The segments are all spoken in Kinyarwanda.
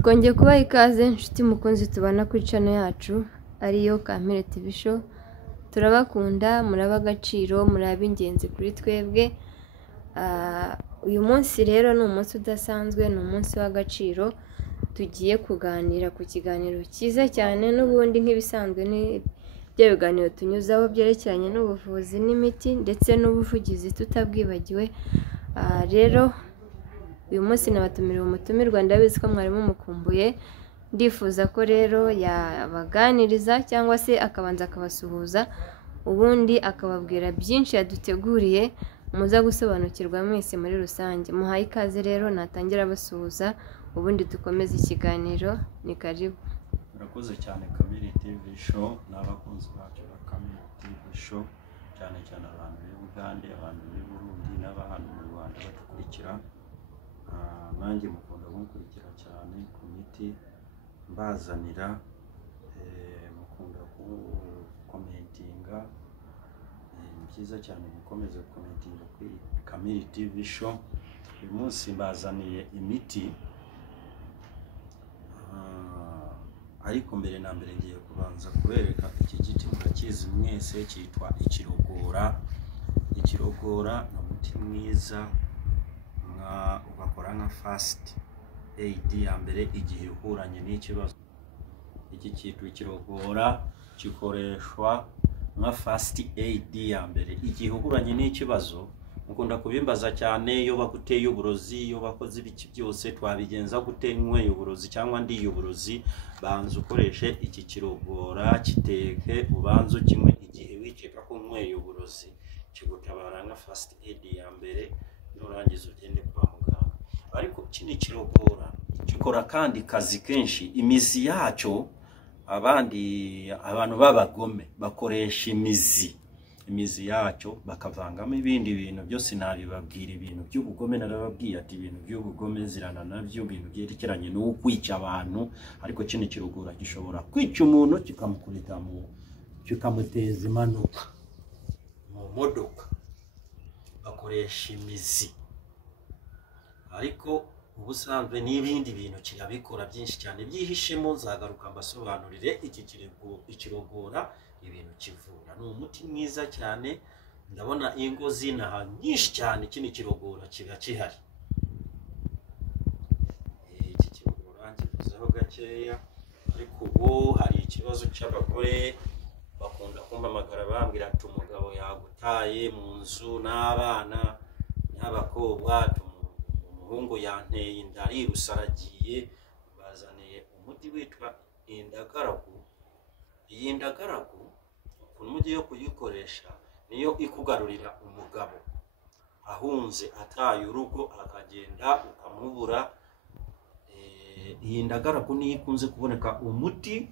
twongeye kubaha ikaze inshuti mukunzi tubana kuri channel yacu ariyo Kampire TV show. Turabakunda, muraba agaciro, muraba ingenzi kuri twebwe. Uyu munsi rero ni umunsi udasanzwe, ni umunsi w'agaciro. Tugiye kuganira ku kiganiro cyiza cyane, n'ubundi nk'ibisanzwe ni byo biganiro tunyuzaho byerekeranye n'ubuvuzi n'imiti ndetse n'ubuvugizi tutabwibagiwe. Rero uyu munsi nabatumira umutumirwa, ndabizi ko mwari mumukumbuye. Ndifuza ko rero yabaganiriza cyangwa se akabanza akabasuhuza, ubundi akababwira byinshi yaduteguriye muza gusobanukirwa mwese muri rusange. Muhaye ikaze rero, natangira basuhuza ubundi dukomeze ikiganiro. Ni karibu. Murakoze cyane Kampire TV show n'abakunzi bacu ba Kampire TV show, cyane cyane abantu b'i Bugande, abantu b'i Burundi n'abantu mu Rwanda badukurikira. Nanjye mukunda gukurikira cyane ku miti mbazanira, mukunda ku commentinga. Byiza cyane mukomeze commentinga kuri Kampire TV show. Uyu munsi mbazaniye imiti, ariko mbere na mbere ngiye kubanza kubereka iki giti. Murakizi mwese, cyitwa ikirogora. Ikirogora ni umuti mwiza ugakora nka first aid ya mbere igihe uhuranye n'ikibazo. Iki cyitwa ikirogora gikoreshwa nka first aid ya mbere igihe uhuranye n'ikibazo. Mukunda kubimbaza cyane, iyo baguteye uburozi, iyo bakoze ibiki byose twabigenza gute, nyweye uburozi cyangwa ndiye uburozi. Banza ukoreshe iki kirogora, kiteke ubanza ukinywe igihe wikeka ko nyweye uburozi. Kigutabara nka first aid ya mbere, nurangiza ugende kwa muganga. Ariko kini kirogora gikora kandi kazi kenshi. Imizi yacyo abantu b'abagome bakoresha imizi yacyo bakavangamo ibindi bintu byose. Nabibabwira ibintu by'ubugome, narababwiye ati ibintu by'ubugome zirana nabyo, ibintu byerekeranye no kwica abantu. Ariko kino kirogora gishobora kwica umuntu kikamukubita kikamuteza impanuka mu modoka. Bakoresha imizi. Ariko ubusanzwe n'ibindi bintu kirabikora byinshi cyane byihishemo. Zagaruka mbasobanurire ikirogora ibintu kivura. Ni umuti mwiza cyane, ndabona ingo zinaha nyinshi cyane kino kirogora kiba kihari. Iki kirogora nkivuzeho gakeya. Ariko ubu hari ikibazo cy'abagore bakunda kumpamagara bambwira ati umugabo yagutaye mu nzu n'abana n'abakobwa, umuhungu yanteye inda arirusaragiye. Bazaniye umuti witwa indagaragu. Iyi ndagaragu ukuntu mugiye kuyikoresha niyo ikugarurira umugabo ahunze ataye urugo akagenda ukamubura. Iyi ndagaragu niyo ikunze kuboneka umuti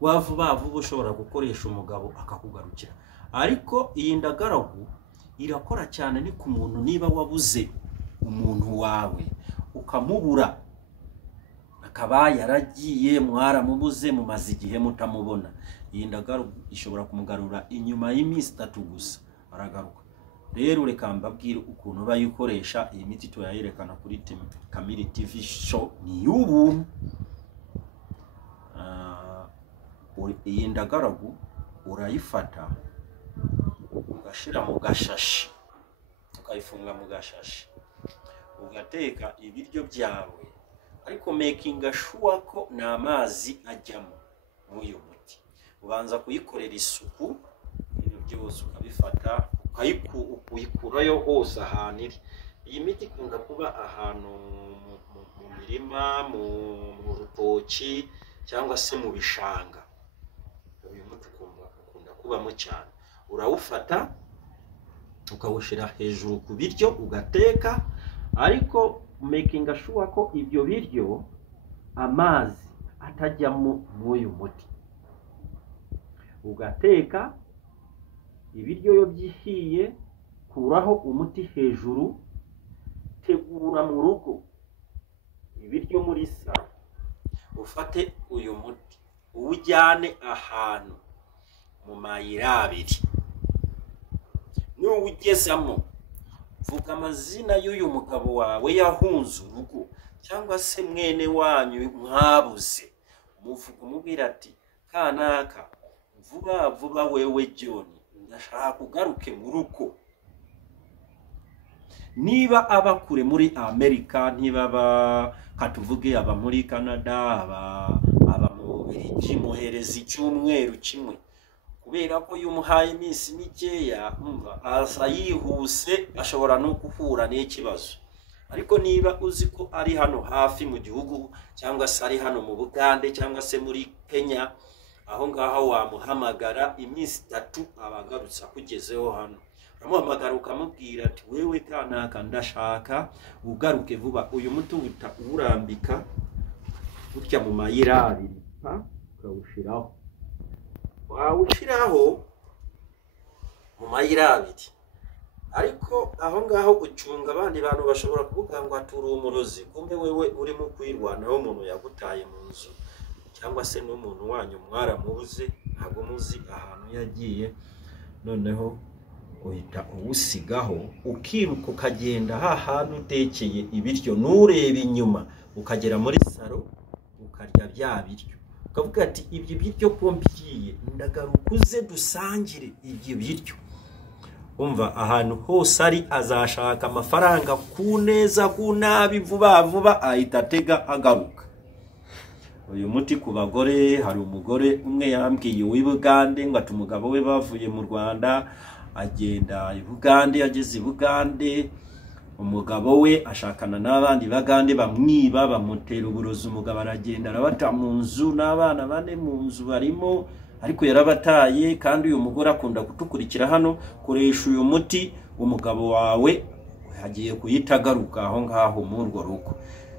wavuba ushobora gukoresha umugabo akakugarukira. Ariko iyi ndagaragu irakora cyane ni ku muntu niba wabuze umuntu wawe ukamubura, akaba yaragiye mwaramubuze mumaze igihe mutamubona. Iyi ndagaragu ishobora kumugarura inyuma y'iminsi 3 gusa aragaruka. Rero reka mbabwire ukuntu bayikoresha. Iyi miti tuyayerekana kuri Kampire TV show ni y'ubuntu. Iyi ndagaragu urayifata ugashira mu gashashi, ukayifunga mu gashashi, ugateka ibiryo byawe. Ariko making sure ko n'amazi ajyamo muyo muti. Ubanza kuyikorera isuku, ibintu byose ukabifata ukayikurayo hose ahantu iri. Iyi miti ikunda kuba ahantu mu mirima, mu rutoki cyangwa se mu bishanga. Uyu muti ukunda kubamo cyane. Urawufata ukawushira hejuru ku biryo ugateka, ariko making sure ko ibyo biryo amazi atajyamo muyo muti. Ugateka ibiryo yo byihiye, kuraho umuti hejuru, tegura mu rugo ibiryo muri salo. Ufate uyu muti uwujyane ahantu mu mayira abiri. Nuwugezamo vuga amazina y'uyu mugabo wawe yahunze urugo cyangwa se mwene wanyu mwabuze muvuga umubwira ati kanaka vuba vuba wewe John ndashaka ugaruke mu rugo. Niba aba kure muri Amerika, ntibaba katuvuge aba muri Canada, aba mu Bubiligi, muhereza icyumweru kimwe, kubera ko yumuhaye iminsi mikeya umva asa yihuse ashobora no guhura n'ikibazo. Ariko niba uzi ko ari hano hafi mu gihugu cyangwa se ari hano mu Bugande cyangwa se muri Kenya, aho ngaho wamuhamagara iminsi 3 abagarutsa kugezeho hano. Amuhamagara ukamubwira ati wewe kanaka ndashaka ugaruke vuba, uyu muti urambika utya mu mayira abiri ukawushiraho. Wawushiraho mu mayira abiri, ariko aho ngaho ucunga abandi bantu bashobora kuvuga ngo aturi umurozi, kumbe wewe urimo kwirwanaho umuntu yagutaye mu nzu, cyangwa se n'umuntu wanyu mwaramubuze ntabwo muzi ahantu yagiye, noneho uhita uwusigaho ukiruka ukagenda hantu utekeye ibiryo nureba inyuma ukagera muri saro ukarya bya biryo, ukavuga ati ibyo biryo ko mbigiye ndagaruka uze dusangire ibyo biryo. Umva ahantu hose ari azashaka amafaranga ku neza ku nabi, vuba vuba ahita atega agaruka. Uyu muti ku bagore, hari umugore umwe yambwiye w'Ibugande ngo ati umugabo we bavuye mu Rwanda agenda Ibugande, ageze Ibugande umugabo we ashakana n'abandi bagande bamwiba bamutera uburozi, umugabo aragenda arabata mu nzu n'abana bane mu nzu barimo, ariko yarabataye. Kandi uyu mugore akunda gutukurikira hano, koresha uyu muti umugabo wawe hagiye kuyitagaruka aho ngaho mu urwo rugo.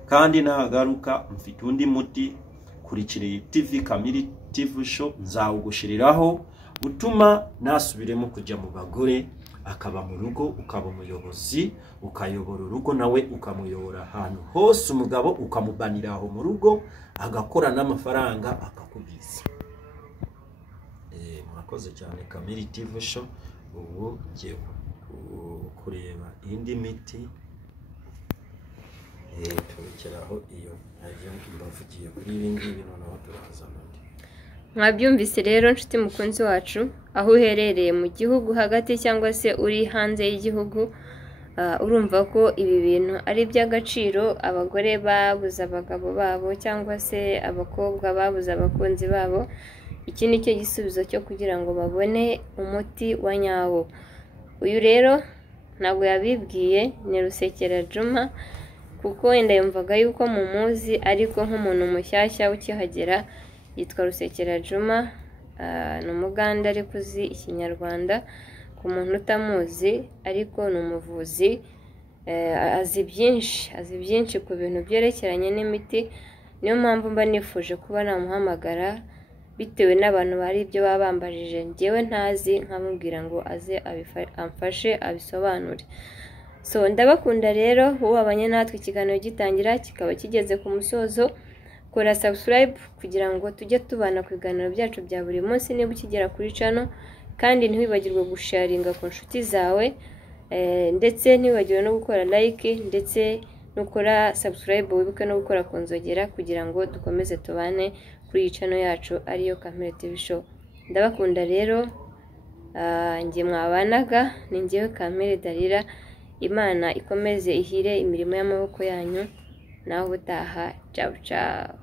Kandi nagaruka mfite undi muti, kurikire TV Kamiri TV Show nzawugushiriraho utuma nasubiremo kujya mu bagore, akaba mu rugo, ukaba umuyobozi, ukayobora urugo nawe ukamuyobora ahantu hose, umugabo ukamubanira aho mu rugo agakora n'amafaranga akakubiza. Murakoze cyane Kamiri TV Show. Ubu ngiye kureba indi miti turikiraho iyo nayo mbavugiye kuri ibi ngibi, noneho turazana. Mwabyumvise rero nshuti mukunzi wacu, aho uherereye mu gihugu hagati cyangwa se uri hanze y'igihugu, urumva ko ibi bintu ari iby'agaciro. Abagore babuze abagabo babo cyangwa se abakobwa babuze abakunzi babo, iki ni cyo gisubizo cyo kugira ngo babone umuti wa nyawo. Uyu rero ntabwo yabibwiye, ni Rusekera Juma, kuko wenda yumvaga yuko mumuzi, ariko nk'umuntu mushyashya ukihagera yitwa Rusekera Juma. Ni umuganda ariko uzi ikinyarwanda, ku muntu utamuzi, ariko ni umuvuzi, azi byinshi ku bintu byerekeranye n'imiti. Niyo mpamvu mba nifuje kuba namuhamagara, bitewe n'abantu bari ibyo baba bambajije njyewe ntazi, nkamubwira ngo aze amfashe abisobanure. So ndabakunda rero, wabanye natwe ikiganiro gitangira kikaba kigeze ku musozo. Kora subscribe kugira ngo tujye tubana ku biganiro byacu bya buri munsi niba ukigera kuri channel, kandi ntiwibagirwe gusharinga ku nshuti zawe, ndetse ntiwibagirwe no gukora like, ndetse no gukora subscribe, wibuke no gukora konzogera kugira ngo dukomeze tubane kuri iyi channel yacu ariyo Kamere TV Show. Ndabakunda rero, njye mwabanaga ni njyewe Kamere Dalila. Imana ikomeze ihire imirimo y'amaboko yanyu, naho ubutaha. Ciao ciao.